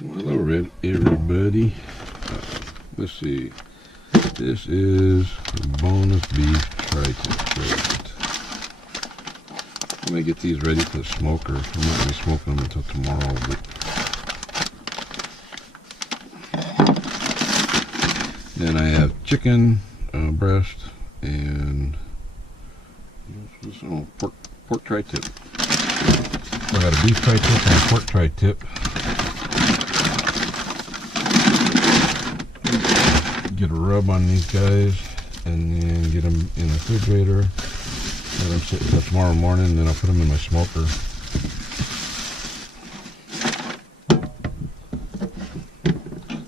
Hello, everybody. Let's see. This is bonus beef tri-tip roast. I'm gonna get these ready for the smoker. I'm not gonna be smoking them until tomorrow, but then I have chicken breast and pork tri-tip. I got a beef tri-tip and a pork tri-tip. Get a rub on these guys and then get them in the refrigerator. Let them sit until tomorrow morning, and then I'll put them in my smoker.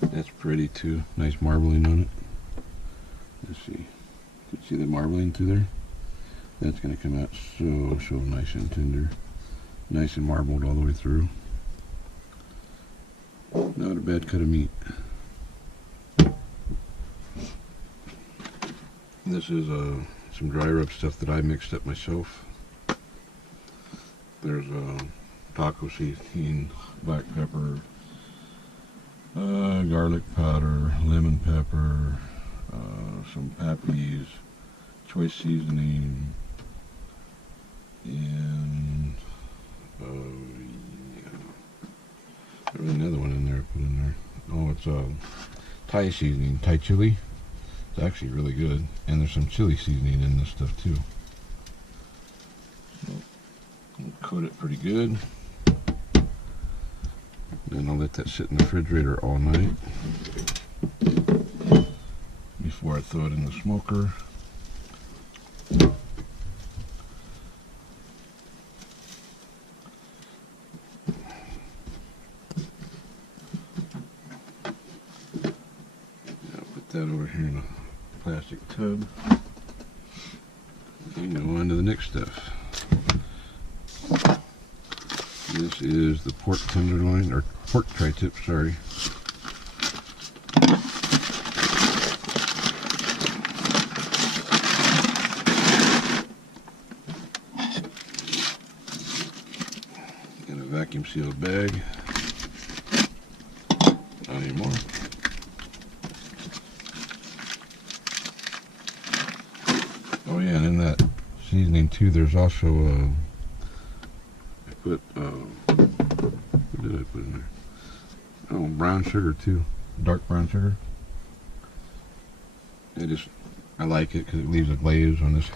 That's pretty too. Nice marbling on it. Let's see. You can see the marbling through there. That's going to come out so nice and tender. Nice and marbled all the way through. Not a bad cut of meat. This is some dry rub stuff that I mixed up myself. There's taco seasoning, black pepper, garlic powder, lemon pepper, some pappies, choice seasoning, and yeah. There's another one in there I put in there. Oh, it's Thai seasoning, Thai chili. It's actually really good, and there's some chili seasoning in this stuff too. So I'll coat it pretty good. Then I'll let that sit in the refrigerator all night before I throw it in the smoker. I'll put that over here in a plastic tub and go on to the next stuff. This is the pork tenderloin, or pork tri-tip, sorry. In a vacuum sealed bag. Not anymore. Oh yeah, and in that seasoning too, there's also I put what did I put in there? Oh, brown sugar too, dark brown sugar. I like it because it leaves a glaze on this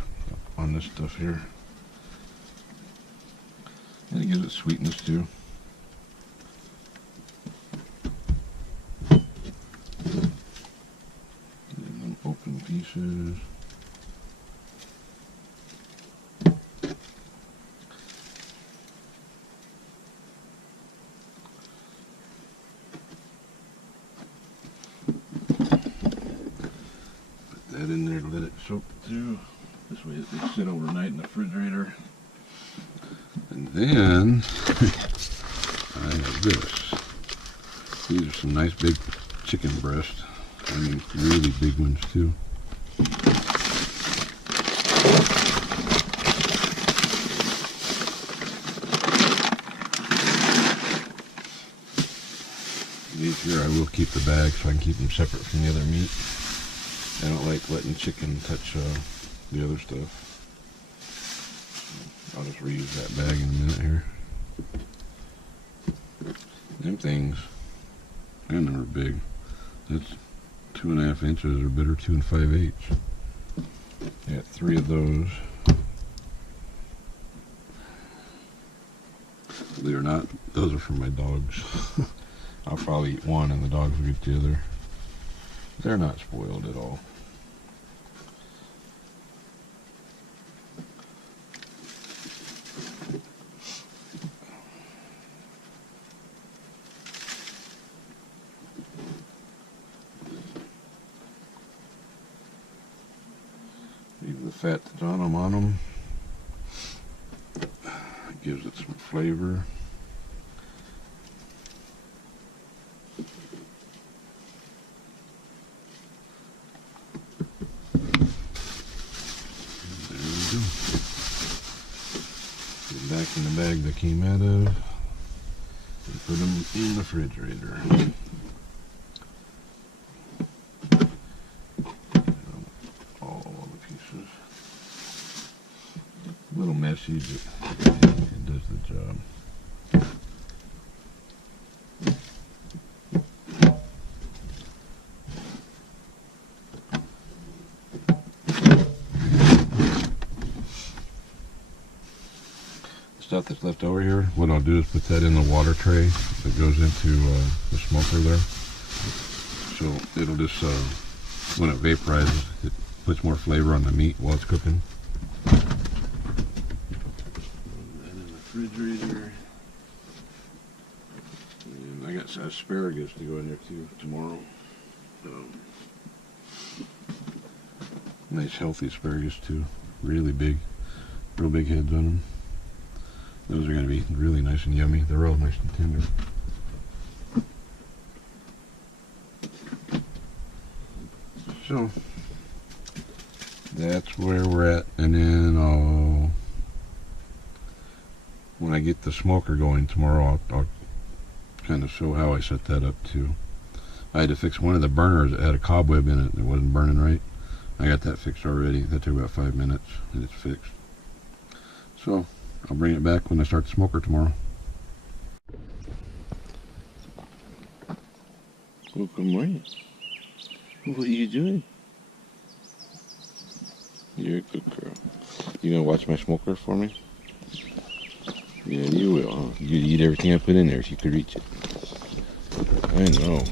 stuff here, and it gives it sweetness too. And then open pieces. That in there to let it soak through. This way it can sit overnight in the refrigerator. And then I have this. These are some nice big chicken breasts. I mean, really big ones too. These here I will keep the bag so I can keep them separate from the other meat. I don't like letting chicken touch the other stuff. I'll just reuse that bag in a minute here. Them things, and they're big. That's 2.5 inches or better, 2 5/8. I got 3 of those. Believe it or not, those are for my dogs. I'll probably eat one and the dogs will eat the other. They're not spoiled at all. Leave the fat that's on them. It gives it some flavor. Back in the bag that came out of. put them in the refrigerator. All the pieces. A little messy, but it does the job. Stuff that's left over here, what I'll do is put that in the water tray that goes into the smoker there. So it'll just, when it vaporizes, it puts more flavor on the meat while it's cooking. Put that in the refrigerator. And I got some asparagus to go in there too tomorrow. Nice healthy asparagus too. Really big, real big heads on them. Those are going to be really nice and yummy. They're real nice and tender. So that's where we're at. And then when I get the smoker going tomorrow, I'll kind of show how I set that up too. I had to fix one of the burners that had a cobweb in it that wasn't burning right. I got that fixed already. That took about 5 minutes and it's fixed. So I'll bring it back when I start the smoker tomorrow. Well, good morning. What are you doing? You're a good girl. You gonna watch my smoker for me? Yeah, you will, huh? You'd eat everything I put in there if you could reach it. I know.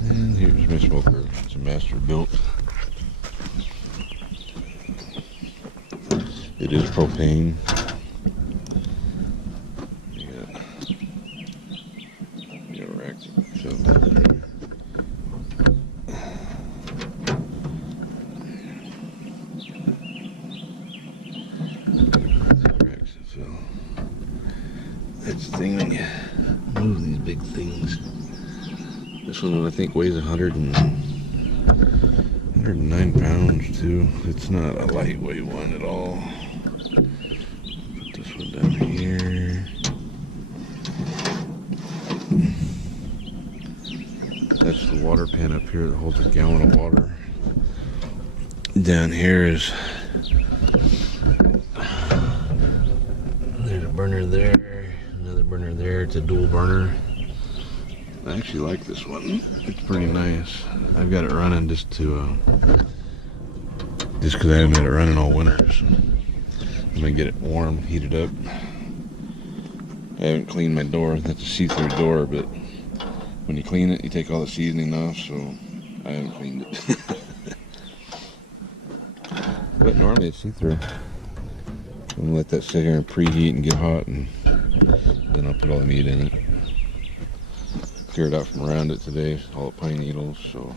And here's my smoker. It's a master built. It is propane. Yeah, rack shelf there. That's the thing when you move these big things. This one I think weighs 109 pounds too. It's not a lightweight one at all. Put this one down here. That's the water pan up here that holds a gallon of water. Down here is, there's a burner there, another burner there. It's a dual burner. I actually like this one. It's pretty nice. I've got it running just because I haven't had it running all winter. So I'm gonna get it warm, heat it up. I haven't cleaned my door. That's a see-through door, but when you clean it, you take all the seasoning off. So I haven't cleaned it. But normally it's see-through. I'm gonna let that sit here and preheat and get hot, and then I'll put all the meat in it. Cleared out from around it today, all the pine needles, so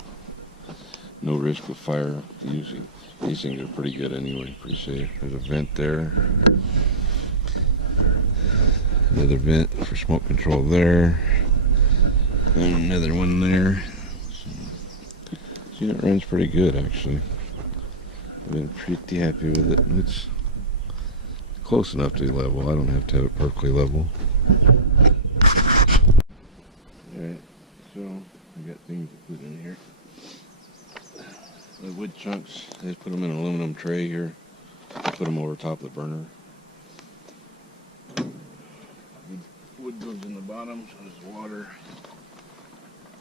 no risk of fire using. These things are pretty good anyway, pretty safe. There's a vent there. Another vent for smoke control there. And another one there. So, see, it runs pretty good actually. I've been pretty happy with it. It's close enough to level. I don't have to have it perfectly level. Alright, so I got things to put in here. The wood chunks, I just put them in an aluminum tray here. I put them over top of the burner. Wood goes in the bottom, so there's water.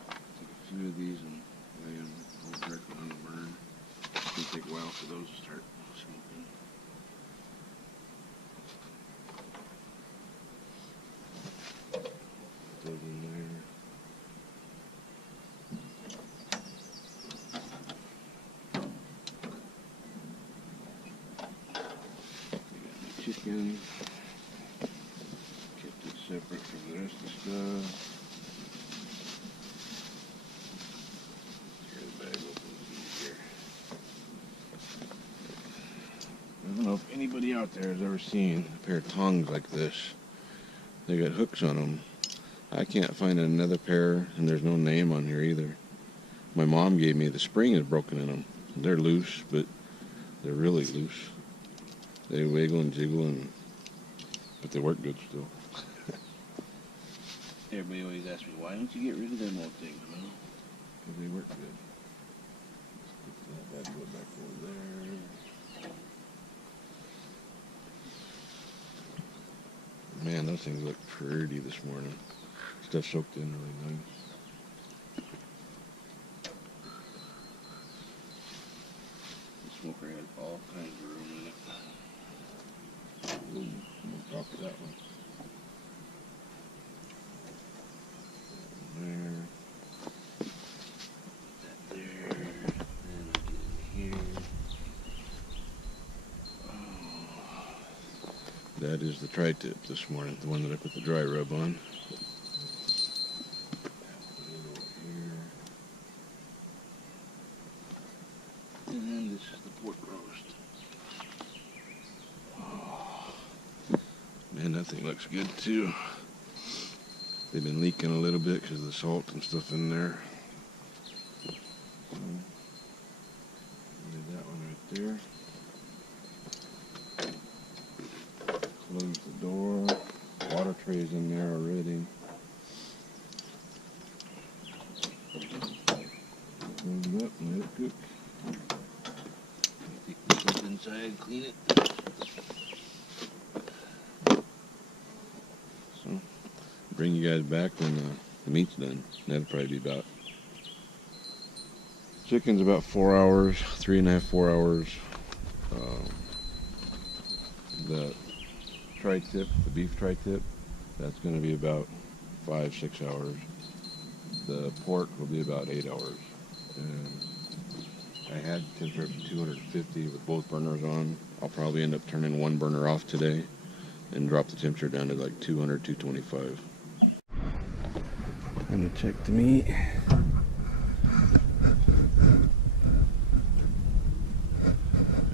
Take a few of these and lay them directly on the burner. It's going to take a while for those to start smoking. Put those in there. Chicken, kept it separate from the rest of the stuff. Tear the bag open easier. I don't know if anybody out there has ever seen a pair of tongs like this. They got hooks on them. I can't find another pair, and there's no name on here either. My mom gave me, the spring is broken in them. They're loose, but they're really loose. They wiggle and jiggle, and but they work good still. Everybody always asks me, why don't you get rid of them old things? Well, Because they work good. Let's put that bad boy back over there. Man, those things look pretty this morning. Stuff soaked in really nice. the smoker had all kinds of room in it. Ooh, smoke off of that one. That there. Then I get in here. That is the tri-tip this morning, the one that I put the dry rub on. And then this is the pork roast. Oh, man, that thing looks good too. They've been leaking a little bit because of the salt and stuff in there. Leave that one right there. Close the door. Water tray's in there already. Close it up and let it cook. Take this stuff inside, clean it. So, bring you guys back when the meat's done. That'll probably be about. Chicken's about 4 hours, 3.5, 4 hours. The tri-tip, the beef tri-tip, that's going to be about 5, 6 hours. The pork will be about 8 hours. And I had temperature up to 250 with both burners on. I'll probably end up turning one burner off today and drop the temperature down to like 200, 225. I'm going to check the meat.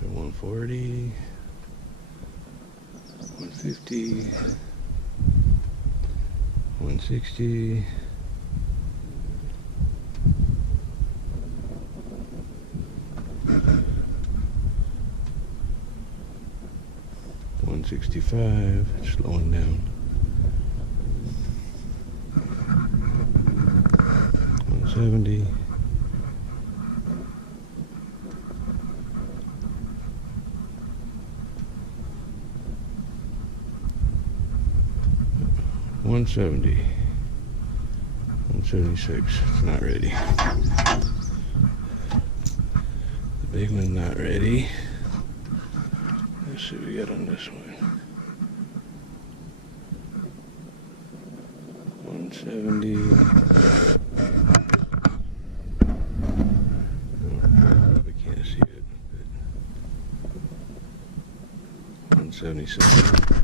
140, 150, 160, 165, slowing down. 170. 170, 176, it's not ready. The big one's not ready. Let's see what we got on this one. 170. Probably can't see it. 177.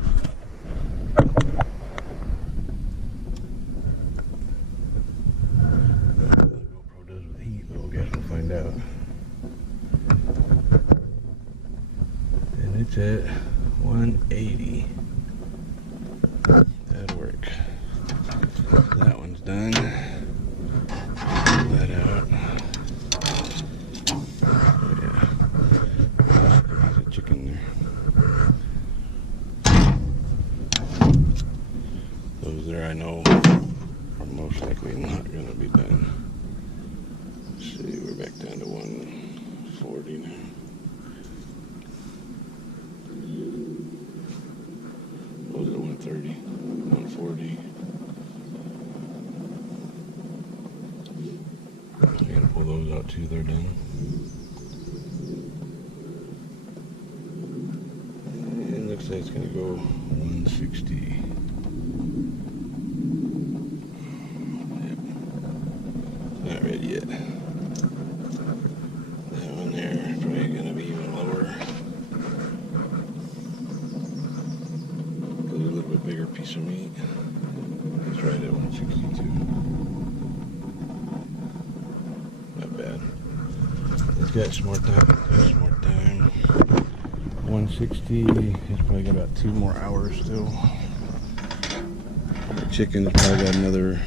It's at 180. That'll work. That one's done. Pull that out. Oh yeah. There's a chicken there. Those there I know are most likely not going to be done. Let's see, we're back down to 140 now. Those are 130, 140. I gotta pull those out too, they're done. And it looks like it's gonna go 160. Yep. Not ready yet. That one there is probably gonna be even lower. A little bit bigger piece of meat. It's right at 162. Not bad. It's got some more time. 160. It's probably got about 2 more hours still. The chicken's probably got another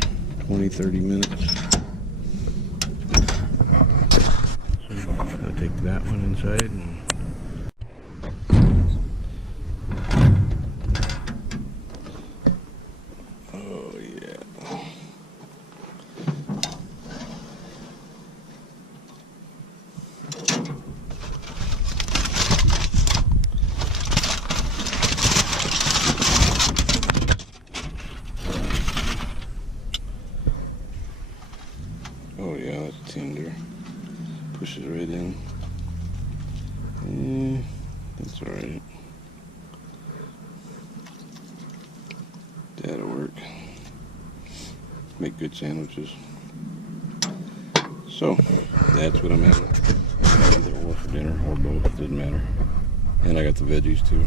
20, 30 minutes. So I'll take that one inside and pushes right in. That's alright. That'll work. Make good sandwiches. So, that's what I'm having. Either or for dinner or both, doesn't matter. And I got the veggies too.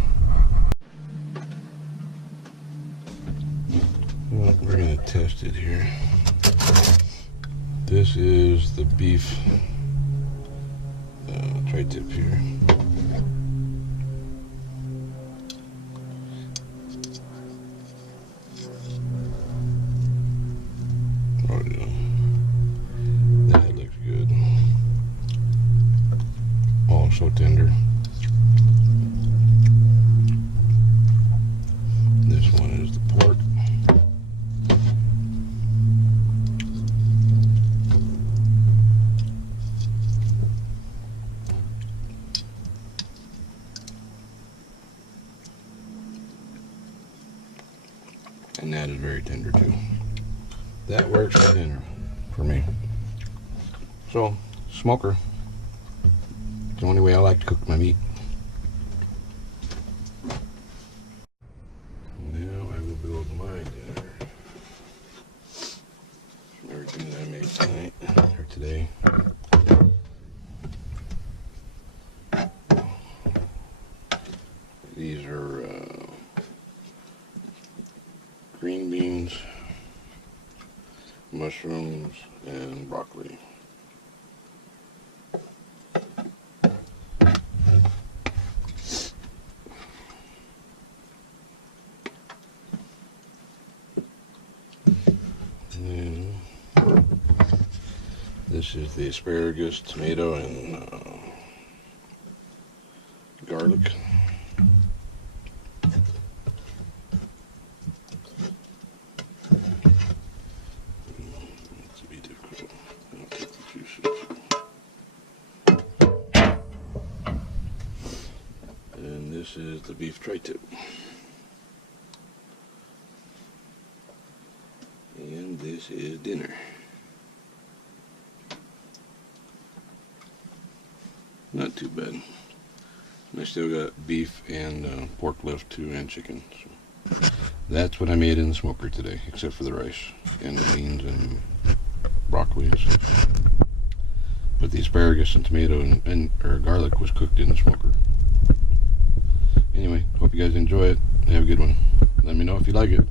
Well, we're gonna test it here. This is the beef tri-tip here. Oh yeah, that looks good. Oh, so tender. This one is the pork. And that is very tender too. That works for dinner for me. So, smoker. It's the only way I like to cook my meat. Now I will build my dinner from everything that I made tonight or today. These are green beans, mushrooms, and broccoli. And then this is the asparagus, tomato, and garlic. And this is the beef tri-tip. And this is dinner. Not too bad. And I still got beef and pork left too, and chicken. So that's what I made in the smoker today, except for the rice and the beans and broccoli and stuff. But the asparagus and tomato and garlic was cooked in the smoker. Anyway, hope you guys enjoy it. Have a good one. Let me know if you like it.